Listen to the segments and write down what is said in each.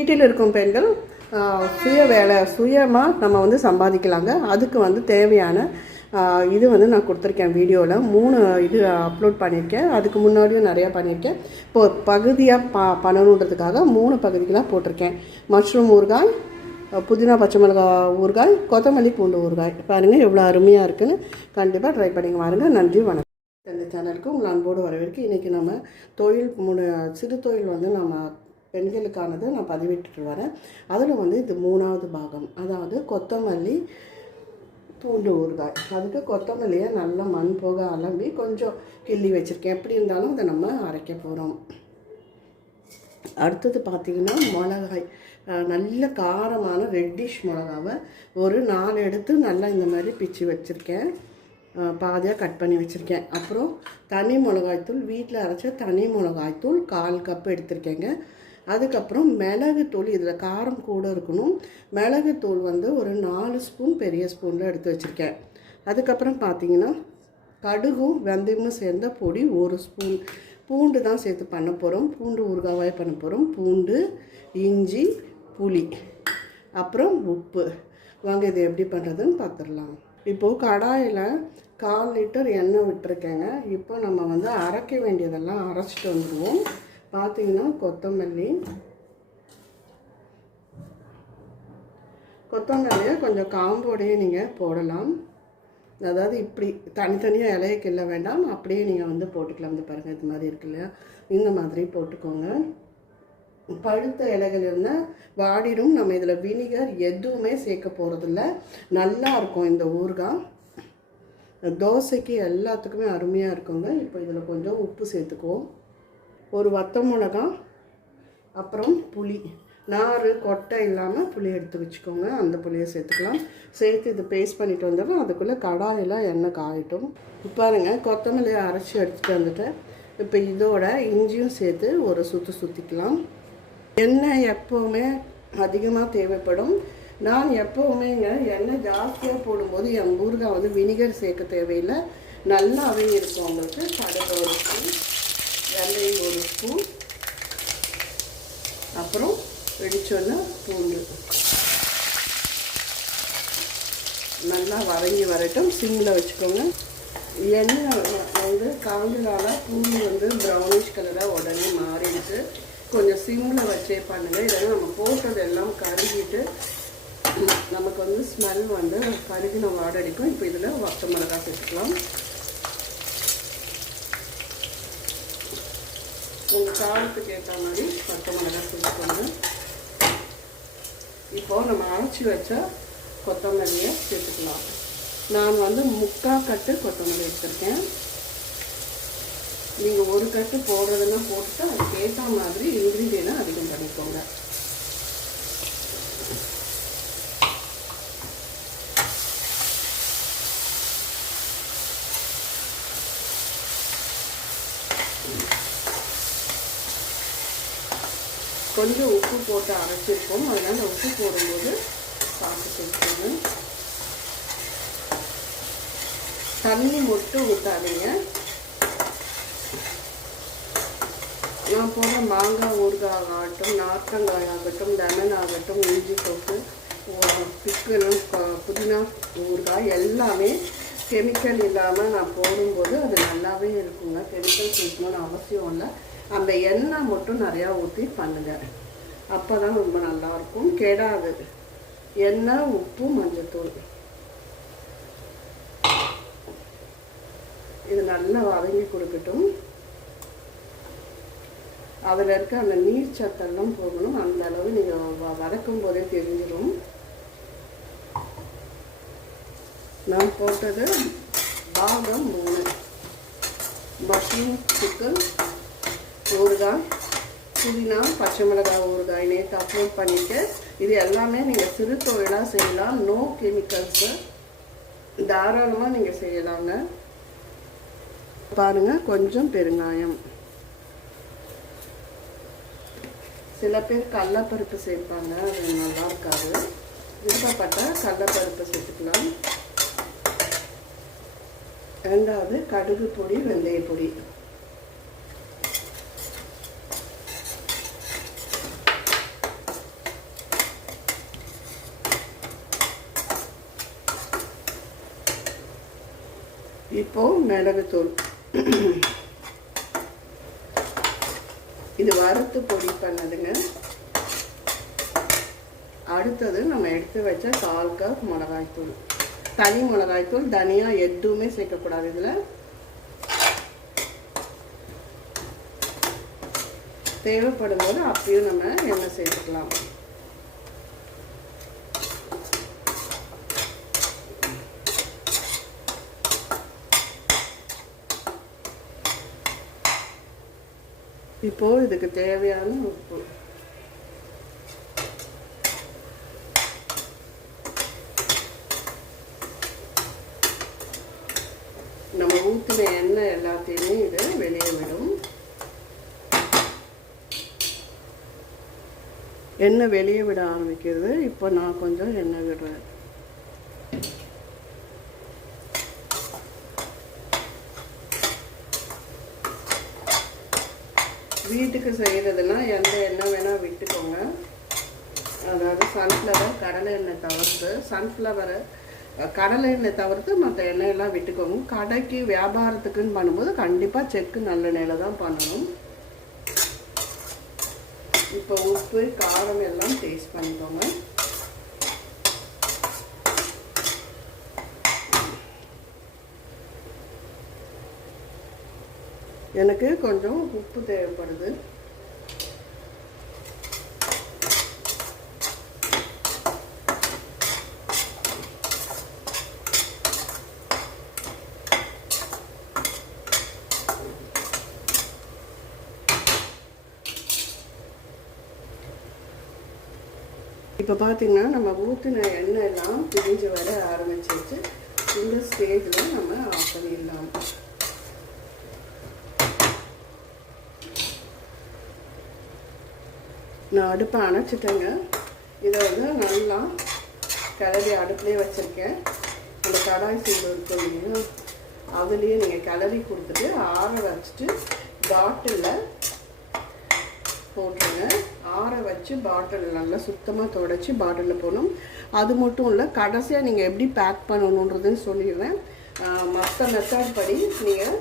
வீட்டில் இருக்கும் பெண்கள் சுய வேலை சுயமாக நம்ம வந்து சம்பாதிக்கலாங்க. அதுக்கு வந்து தேவையான இது வந்து நான் கொடுத்துருக்கேன் வீடியோவில் மூணு இது அப்லோட் பண்ணியிருக்கேன் அதுக்கு முன்னாடியும் நிறையா பண்ணியிருக்கேன் இப்போ பகுதியாக ப பண்ணணுன்றதுக்காக மூணு பகுதிகளாக போட்டிருக்கேன். மஷ்ரூம் ஊறுகாய் புதினா பச்சை மிளகா ஊறுகாய் கொத்தமல்லி பூண்டு ஊறுகாய். பாருங்கள் எவ்வளோ அருமையாக இருக்குன்னு. கண்டிப்பாக ட்ரை பண்ணிங்க பாருங்க நன்றி வணக்கம். இந்த சேனலுக்கு உங்கள் அன்போடு வரவேற்கு இன்றைக்கி நம்ம தொழில் மூணு சிறு தொழில் வந்து நம்ம பெண்களுக்கானது நான் பதிவிட்டு வரேன். அதில் வந்து இது மூணாவது பாகம். அதாவது கொத்தமல்லி பூண்டு ஊறுகாய். அதுக்கு கொத்தமல்லியை நல்லா மண் போக அலம்பி கொஞ்சம் கிள்ளி வச்சுருக்கேன். எப்படி இருந்தாலும் அதை நம்ம அரைக்க போகிறோம் அடுத்தது பார்த்தீங்கன்னா மிளகாய். நல்ல காரமான ரெட்டிஷ் மிளகாவை ஒரு நாலு எடுத்து நல்லா இந்த மாதிரி பிச்சு வச்சுருக்கேன். பாதியாக கட் பண்ணி வச்சுருக்கேன். அப்புறம் தனி மிளகாய்த்தூள் வீட்டில் அரைச்ச தனி மிளகாய்த்தூள் கால் கப் எடுத்திருக்கேங்க. அதுக்கப்புறம் மிளகுத்தூள் இதில் காரம் கூட இருக்கணும். மிளகுத்தூள் வந்து ஒரு நாலு ஸ்பூன் பெரிய ஸ்பூனில் எடுத்து வச்சுருக்கேன். அதுக்கப்புறம் பார்த்தீங்கன்னா கடுகும் வெந்தயமும் சேர்ந்த பொடி ஒரு ஸ்பூன். பூண்டு தான் சேர்த்து பண்ண போகிறோம் பூண்டு ஊறுகாவாய் பண்ண போகிறோம் பூண்டு இஞ்சி புளி. அப்புறம் உப்பு. வாங்க இதை எப்படி பண்ணுறதுன்னு பார்த்துடலாம் இப்போது கடாயில் கால் லிட்டர் எண்ணெய் விட்டுருக்கேங்க. இப்போ நம்ம வந்து அரைக்க வேண்டியதெல்லாம் அரைச்சிட்டு வந்துடுவோம் பார்த்தீங்கன்னா கொத்தமல்லி. கொத்தமல்லியை கொஞ்சம் காம்போடையே நீங்கள் போடலாம். அதாவது இப்படி தனித்தனியாக இலைய கிள்ள வேண்டாம். அப்படியே நீங்கள் வந்து போட்டுக்கலாம். வந்து பாருங்கள் இது மாதிரி இருக்கு இல்லையா? இந்த மாதிரி போட்டுக்கோங்க. பழுத்த இலைகள் இருந்தால் வாடிடும். நம்ம இதில் வினிகர் எதுவுமே சேர்க்க போகிறதில்ல நல்லா இருக்கும் இந்த ஊறுகாய். தோசைக்கு எல்லாத்துக்குமே அருமையாக இருக்குங்க. இப்போ இதில் கொஞ்சம் உப்பு சேர்த்துக்குவோம். ஒரு வத்த மிளகாய் அப்புறம் புளி. நார் கொட்டை இல்லாமல் புளி எடுத்து வச்சுக்கோங்க. அந்த புளியை சேர்த்துக்கலாம். சேர்த்து இது பேஸ்ட் பண்ணிட்டு வந்துடுறோம். அதுக்குள்ளே கடாயெல்லாம் எண்ணெய் காயட்டும். இப்போ பாருங்க கொத்தமல்லியை அரைச்சி எடுத்துகிட்டு வந்துட்டேன் இப்போ இதோட இஞ்சியும் சேர்த்து ஒரு சுற்று சுற்றிக்கலாம் எண்ணெய் எப்போவுமே அதிகமாக தேவைப்படும். நான் எப்போவுமேங்க எண்ணெய் ஜாஸ்தியாக போடும்போது என் ஊறுகாய் வந்து வினிகர் சேர்க்க தேவையில்லை. நல்லாவே இருக்கும். உங்களுக்கு கடை ஒரு ஒரு ஸ்பூன் அப்புறம் வெடிச்சோன்னு பூண்டு. நல்லா வதங்கி வரட்டும். சிம்மில் வச்சுக்கோங்க. எண்ணெய் வந்து கலந்துனால பூண்டு வந்து ப்ரௌனிஷ் கலராக உடனே மாறிடுச்சு. கொஞ்சம் சிம்மில் வச்சே பண்ணுங்கள் இதெல்லாம் நம்ம போட்டது எல்லாம் கருகிட்டு நமக்கு வந்து ஸ்மெல் வந்து கருகின வாடடிக்கும் இப்போ இதில் வத்த மிளகா சேர்த்துக்கலாம். உங்கள் காரத்துக்கு ஏற்ற மாதிரி பச்சை மிளகாய் சேர்த்துக்கோங்க இப்போது நம்ம அரைச்சி வச்ச கொத்தமல்லியை சேர்த்துக்கலாம். நான் வந்து முக்கால் கட்டு கொத்தமல்லி எடுத்திருக்கேன். நீங்கள் ஒரு கட்டு போடுறதுன்னா போட்டுட்டு அதுக்கு ஏற்ற மாதிரி இன்க்ரீடியனை அதிகம் பண்ணிக்கோங்க. கொஞ்சம் உப்பு போட்டு அரைச்சிருக்கோம். அதனால் உப்பு போடும்போது பார்த்து சேர்த்துக்கோங்க தண்ணி மட்டும் ஊற்றாதீங்க நான் போடுற மாங்காய் ஊறுகாய் ஆகட்டும் நார்த்தங்காய் ஆகட்டும் லெமன் ஆகட்டும் இஞ்சி தொக்கு பிக்கலும் புதினா ஊறுகாய் எல்லாமே கெமிக்கல் இல்லாமல் நான் போடும்போது அது நல்லாவே இருக்குங்க. கெமிக்கல் சேர்க்கணும்னு அவசியம் இல்லை. அந்த எண்ணெய் மட்டும் நிறையா ஊற்றி பண்ணுங்கள் அப்போ தான் ரொம்ப நல்லாயிருக்கும் கெடாது. எண்ணெய் உப்பு மஞ்சத்தூள். இது நல்லா வதங்கி கொடுக்கட்டும். அதில் இருக்க அந்த நீர் சத்தெல்லாம் போகணும். அந்த அளவு நீங்கள் வதக்கும் போதே தெரிஞ்சிடும் நான் போட்டது பாகம் மூணு. மஷ்ரூம் சிக்கன் ஊறுகாய் புதினா பச்சை மிளகாய் ஊறுகாய் நேற்று அப்லோட் பண்ணிட்டு இது எல்லாமே நீங்கள் சிறு தொழிலாக செய்யலாம். நோ கெமிக்கல்ஸு தாராளமாக நீங்கள் செய்யலாங்க. பாருங்கள் கொஞ்சம் பெருங்காயம். சில பேர் கடலப்பருப்பு சேர்ப்பாங்க அது நல்லா இருக்காது. விருப்பப்பட்ட கடலப்பருப்பு சேர்த்துக்கலாம். ரெண்டாவது கடுகு பொடி வெந்தய பொடி. இப்போ மிளகுத்தூள். இது வறுத்து பொடி பண்ணதுங்க. அடுத்தது நம்ம எடுத்து வச்ச கால் கப் மிளகாய்த்தூள். தனி மிளகாய்த்தூள் தனியாக எதுவுமே சேர்க்கக்கூடாது இதில். தேவைப்படும் போது அப்பயும் நம்ம எண்ணெய் சேர்த்துக்கலாம். இப்போ இதுக்கு தேவையான உப்பு நம்ம ஊற்றின எல்லாத்தையுமே இது வெளியே விடும். எண்ணெய் வெளியே விட ஆரம்பிக்கிறது. இப்போ நான் கொஞ்சம் எண்ணெய் விடுறேன். வீட்டுக்கு செய்கிறதுனா எந்த எண்ணெய் வேணால் விட்டுக்கோங்க. அதாவது சன்ஃப்ளவர் கடலை எண்ணெய் தவிர்த்து சன்ஃப்ளவரை கடலை எண்ணெய் தவிர்த்து மற்ற எண்ணெயெல்லாம் விட்டுக்கோங்க. கடைக்கு வியாபாரத்துக்குன்னு பண்ணும்போது கண்டிப்பாக செக்கு நல்லெண்ணெயில் தான் பண்ணணும். இப்போ உப்பு காரம் எல்லாம் டேஸ்ட் பண்ணிக்கோங்க. எனக்கு கொஞ்சம் உப்பு தேவைப்படுது. இப்போ பார்த்தீங்கன்னா நம்ம ஊற்றின எண்ணெய் எல்லாம் பிரிஞ்சு வர ஆரம்பிச்சிருச்சு. இந்த ஸ்டேஜில் நம்ம ஆஃப் பண்ணிடலாம். நான் அடுப்பை அணைச்சிட்டேங்க. இதை வந்து நல்லா கிளறி அடுப்புலேயே வச்சுருக்கேன். அந்த கடாய் சீடு இருக்கும் இல்லையா அதுலேயே நீங்கள் கிளறி கொடுத்துட்டு ஆற வச்சுட்டு பாட்டிலில் போட்டு வச்சு பாட்டில் நல்லா சுத்தமாக தொடச்சி பாட்டிலில் போகணும் அது மட்டும் இல்லை கடைசியாக நீங்கள் எப்படி பேக் பண்ணணுன்றதுன்னு சொல்லிடுறேன். மற்ற மெத்தட் படி நீங்கள்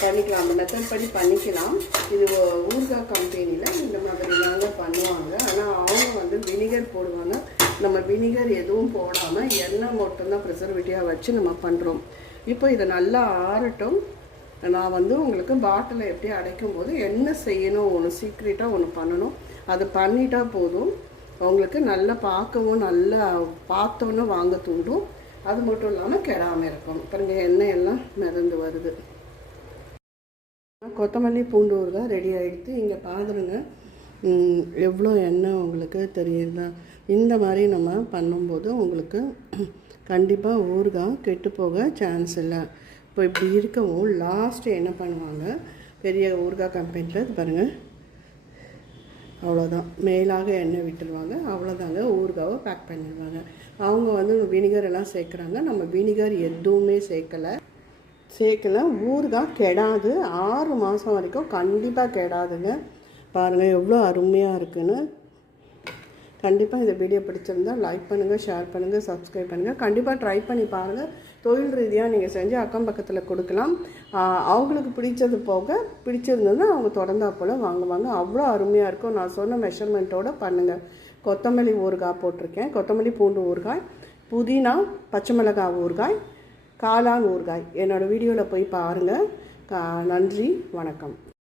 பண்ணிக்கலாம். அந்த மெத்தட் படி பண்ணிக்கலாம். இது ஊர்கா கம்பெனியில் இந்த மாதிரி தாங்க பண்ணுவாங்க. ஆனால் அவங்க வந்து வினிகர் போடுவாங்க. நம்ம வினிகர் எதுவும் போடாமல் எண்ணெய் மட்டும்தான் ப்ரிசர்வேட்டிவாக வச்சு நம்ம பண்ணுறோம் இப்போ இதை நல்லா ஆறட்டும். நான் வந்து உங்களுக்கு பாட்டிலை எப்படி அடைக்கும் போது என்ன செய்யணும் ஒன்று சீக்ரெட்டாக ஒன்று பண்ணணும் அது பண்ணிட்டா போதும். உங்களுக்கு நல்லா பார்க்கவும் நல்லா பார்த்தோன்னு வாங்க தூண்டும். அது மட்டும் இல்லாமல் கெடாமல் இருக்கும் பாருங்க எண்ணெய் எல்லாம் மிதந்து வருது. கொத்தமல்லி பூண்டு ஊறுகாய் ரெடி ஆகிடுது இங்கே பாருங்க. எவ்வளோ எண்ணெய் உங்களுக்கு தெரியுதா? இந்த மாதிரி நம்ம பண்ணும்போது உங்களுக்கு கண்டிப்பாக ஊறுகாய் கெட்டு போக சான்ஸ் இல்லை. இப்போ இப்படி இருக்கவும் லாஸ்ட்டு என்ன பண்ணுவாங்க? பெரிய ஊறுகாய் கம்பெனியில் இது பாருங்கள் அவ்வளோதான் மேலாக எண்ணெய் விட்டுருவாங்க. அவ்வளோதாங்க ஊறுகாவை பேக் பண்ணிடுவாங்க. அவங்க வந்து வினிகர் எல்லாம் சேர்க்குறாங்க. நம்ம வினிகர் எதுவுமே சேர்க்கலை. சேர்க்கல. ஊறுகாய் கெடாது. ஆறு மாதம் வரைக்கும் கண்டிப்பாக கெடாதுங்க. பாருங்கள் எவ்வளோ அருமையாக இருக்குன்னு. கண்டிப்பாக இந்த வீடியோ பிடிச்சிருந்தா லைக் பண்ணுங்கள் ஷேர் பண்ணுங்கள் சப்ஸ்கிரைப் பண்ணுங்கள் கண்டிப்பாக ட்ரை பண்ணி பாருங்கள் தொழில் ரீதியாக நீங்கள் செஞ்சு அக்கம் பக்கத்தில் கொடுக்கலாம். அவங்களுக்கு பிடிச்சது போக பிடிச்சிருந்ததுன்னா அவங்க தொடர்ந்தா போல் வாங்குவாங்க. அவ்வளோ அருமையாக இருக்கும். நான் சொன்ன மெஷர்மெண்ட்டோடு பண்ணுங்கள் கொத்தமல்லி ஊறுகாய் போட்டிருக்கேன். கொத்தமல்லி பூண்டு ஊறுகாய் புதினா பச்சை மிளகாய் ஊறுகாய் காளான் ஊறுகாய். என்னோடய வீடியோவில் போய் பாருங்கள் நன்றி வணக்கம்.